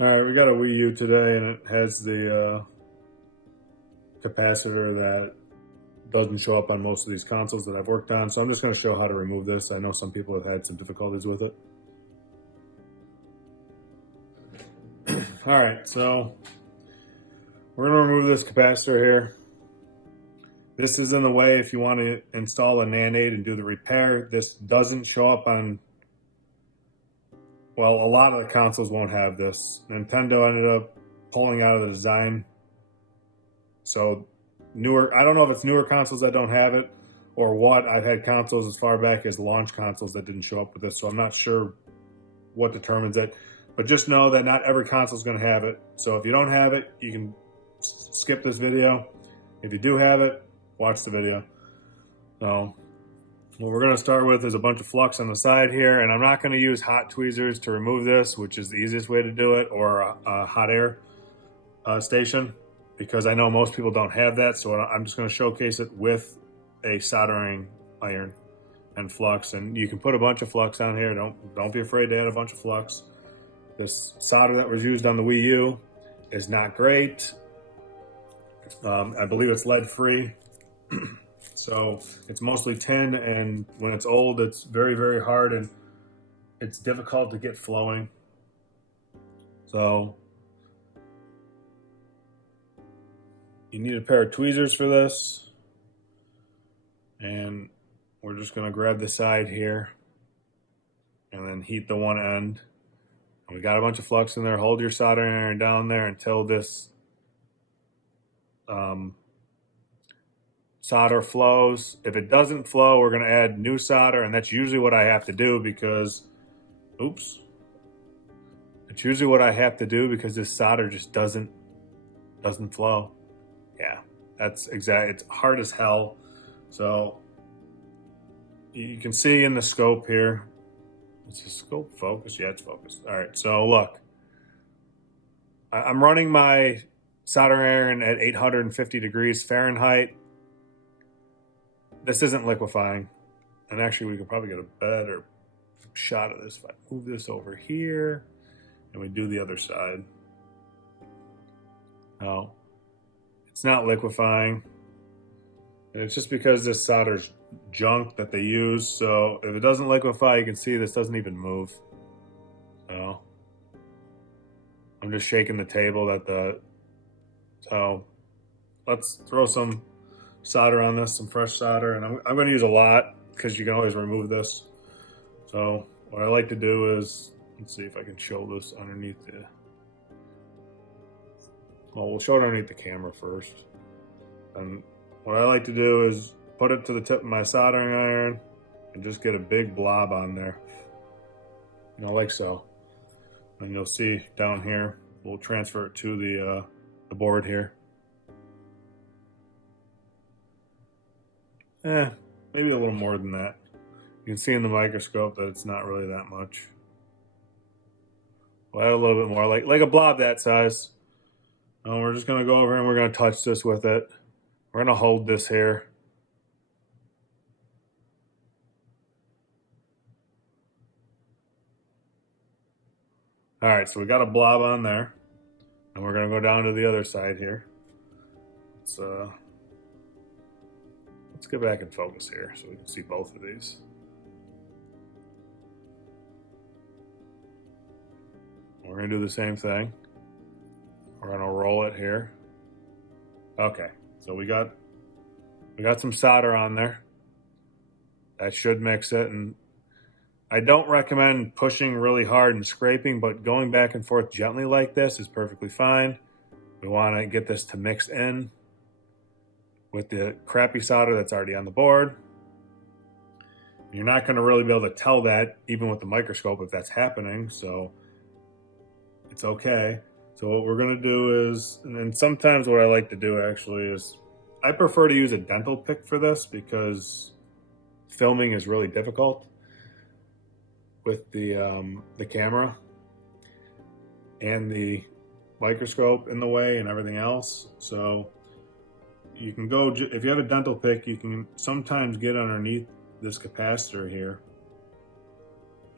All right, we got a Wii U today, and it has the capacitor that doesn't show up on most of these consoles that I've worked on. So I'm just going to show how to remove this. I know some people have had some difficulties with it. All right, so we're going to remove this capacitor here. This is in the way if you want to install a NAND-AID and do the repair. This doesn't show up on, well, a lot of the consoles won't have this. Nintendo ended up pulling out of the design. So I don't know if it's newer consoles that don't have it or what. I've had consoles as far back as launch consoles that didn't show up with this, so I'm not sure what determines it. But just know that not every console is going to have it. So if you don't have it, you can skip this video. If you do have it, watch the video. So what we're going to start with is a bunch of flux on the side here, and I'm not going to use hot tweezers to remove this, which is the easiest way to do it, or a hot air station, because I know most people don't have that. So I'm just going to showcase it with a soldering iron and flux, and you can put a bunch of flux on here. Don't be afraid to add a bunch of flux. This solder that was used on the Wii U is not great. I believe it's lead free. So it's mostly tin, and when it's old, it's very, very hard and it's difficult to get flowing. So you need a pair of tweezers for this. And we're just going to grab the side here and then heat the one end. And we got a bunch of flux in there. Hold your soldering iron down there until this solder flows. If it doesn't flow, we're going to add new solder, and that's usually what I have to do because, it's usually what I have to do because this solder just doesn't flow. Yeah, that's exact. It's hard as hell. So you can see in the scope here. Is the scope focused? Yeah, it's focused. All right, so look, I'm running my soldering iron at 850 degrees Fahrenheit. This isn't liquefying. And actually, we could probably get a better shot of this if I move this over here and we do the other side. No, it's not liquefying. And it's just because this solder's junk that they use. So if it doesn't liquefy, you can see this doesn't even move. So I'm just shaking the table so let's throw some solder on this, some fresh solder, and I'm going to use a lot because you can always remove this. So what I like to do is, let's see if I can show this underneath we'll show it underneath the camera first. And what I like to do is put it to the tip of my soldering iron and just get a big blob on there, like so. And you'll see down here, we'll transfer it to the board here. Maybe a little more than that. You can see in the microscope that it's not really that much. We'll add a little bit more, like a blob that size. And we're just going to go over and we're going to touch this with it. We're going to hold this here. All right, so we got a blob on there. And we're going to go down to the other side here. Let's get back in focus here so we can see both of these. We're going to do the same thing. We're going to roll it here. Okay, so we got some solder on there. That should mix it, and I don't recommend pushing really hard and scraping, but going back and forth gently like this is perfectly fine. We want to get this to mix in with the crappy solder that's already on the board. You're not going to really be able to tell that even with the microscope if that's happening, so it's okay. So what we're going to do is, and sometimes what I like to do actually is, I prefer to use a dental pick for this because filming is really difficult with the camera and the microscope in the way and everything else. So you can go, if you have a dental pick, you can sometimes get underneath this capacitor here.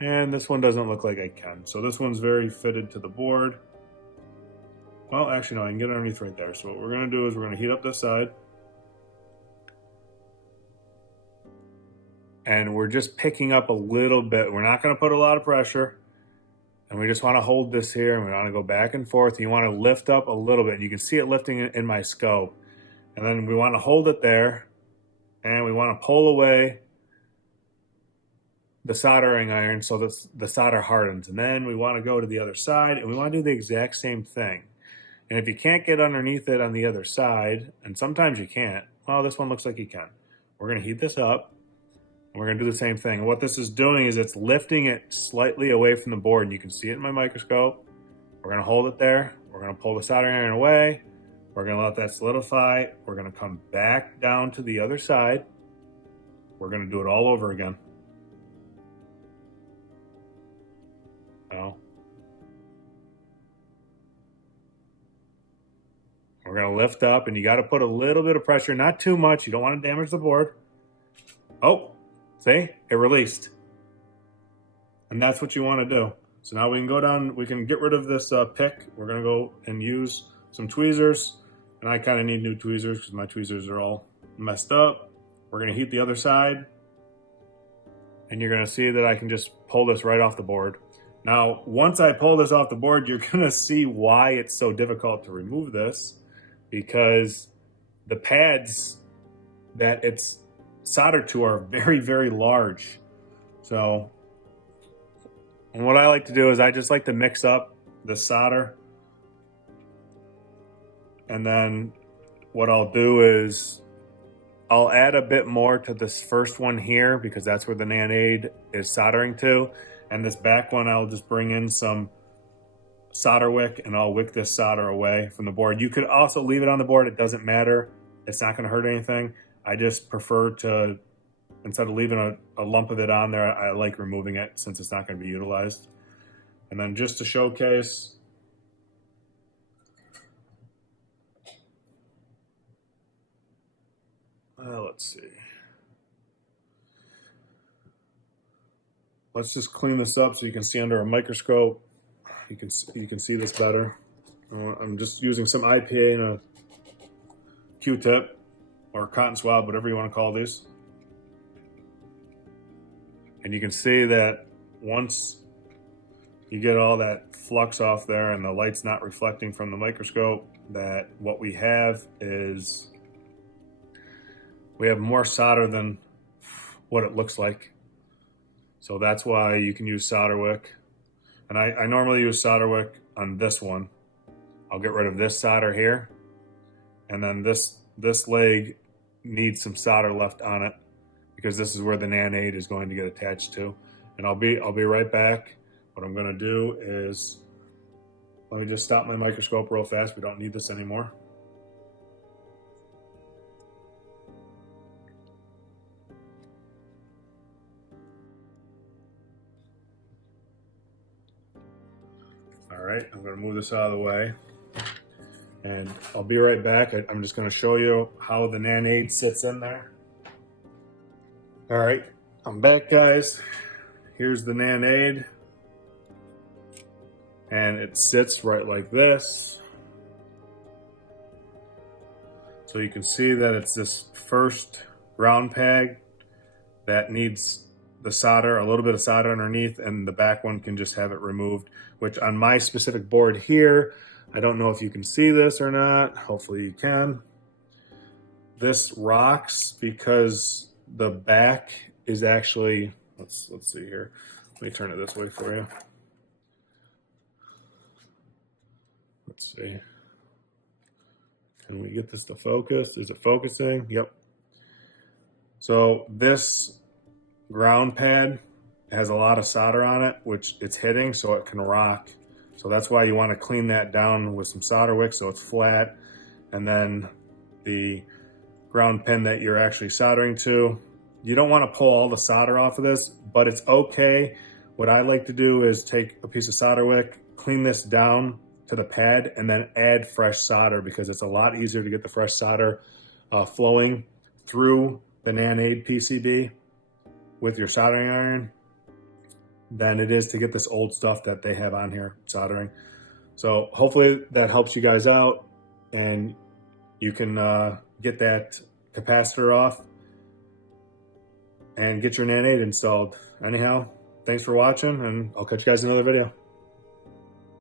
And this one doesn't look like I can. So this one's very fitted to the board. well, actually, no, I can get underneath right there. So what we're going to do is we're going to heat up this side. And we're just picking up a little bit. We're not going to put a lot of pressure. And we just want to hold this here, and we want to go back and forth. You want to lift up a little bit. You can see it lifting in my scope. And then we want to hold it there, and we want to pull away the soldering iron so that the solder hardens. And then we want to go to the other side, and we want to do the exact same thing. And if you can't get underneath it on the other side, and sometimes you can't, well, this one looks like you can. We're going to heat this up. We're going to do the same thing. And what this is doing is it's lifting it slightly away from the board. And you can see it in my microscope. We're going to hold it there. We're going to pull the soldering iron away. We're going to let that solidify. We're going to come back down to the other side. We're going to do it all over again. Now, we're going to lift up, and you got to put a little bit of pressure, not too much. You don't want to damage the board. Oh. See, it released. And that's what you want to do. So now we can go down, we can get rid of this pick. We're going to go and use some tweezers. And I kind of need new tweezers because my tweezers are all messed up. We're going to heat the other side. And you're going to see that I can just pull this right off the board. Now, once I pull this off the board, you're going to see why it's so difficult to remove this. Because the pads that it's soldered to are very, very large. So, and what I like to do is I just like to mix up the solder. And then what I'll do is I'll add a bit more to this first one here because that's where the NAND-AID is soldering to. And this back one, I'll just bring in some solder wick and I'll wick this solder away from the board. You could also leave it on the board. It doesn't matter. It's not going to hurt anything. I just prefer to, instead of leaving a lump of it on there, I like removing it since it's not going to be utilized. And then just to showcase, let's see. Let's just clean this up so you can see under a microscope. You can see this better. I'm just using some IPA and a Q-tip or cotton swab, whatever you want to call these. And you can see that once you get all that flux off there and the light's not reflecting from the microscope, that what we have is we have more solder than what it looks like. So that's why you can use solder wick. And I normally use solder wick on this one. I'll get rid of this solder here. And then this leg needs some solder left on it because this is where the NAND-AID is going to get attached to. And I'll be right back. What I'm going to do is, let me just stop my microscope real fast. We don't need this anymore. All right, I'm going to move this out of the way. And I'll be right back. I'm just going to show you how the NAND-AID sits in there. All right, I'm back, guys. Here's the NAND-AID. And it sits right like this. So you can see that it's this first round peg that needs the solder, a little bit of solder underneath, and the back one can just have it removed, which on my specific board here, I don't know if you can see this or not. Hopefully you can. This rocks because the back is actually, let's see here. Let me turn it this way for you. Let's see. Can we get this to focus? Is it focusing? Yep. So this ground pad has a lot of solder on it, which it's hitting, so it can rock. So that's why you want to clean that down with some solder wick so it's flat. And then the ground pin that you're actually soldering to, you don't want to pull all the solder off of this, but it's okay. What I like to do is take a piece of solder wick, clean this down to the pad, and then add fresh solder because it's a lot easier to get the fresh solder flowing through the NAND-AID PCB with your soldering iron than it is to get this old stuff that they have on here soldering. So hopefully that helps you guys out, and you can get that capacitor off and get your NAND-AID installed. Anyhow, thanks for watching, and I'll catch you guys in another video.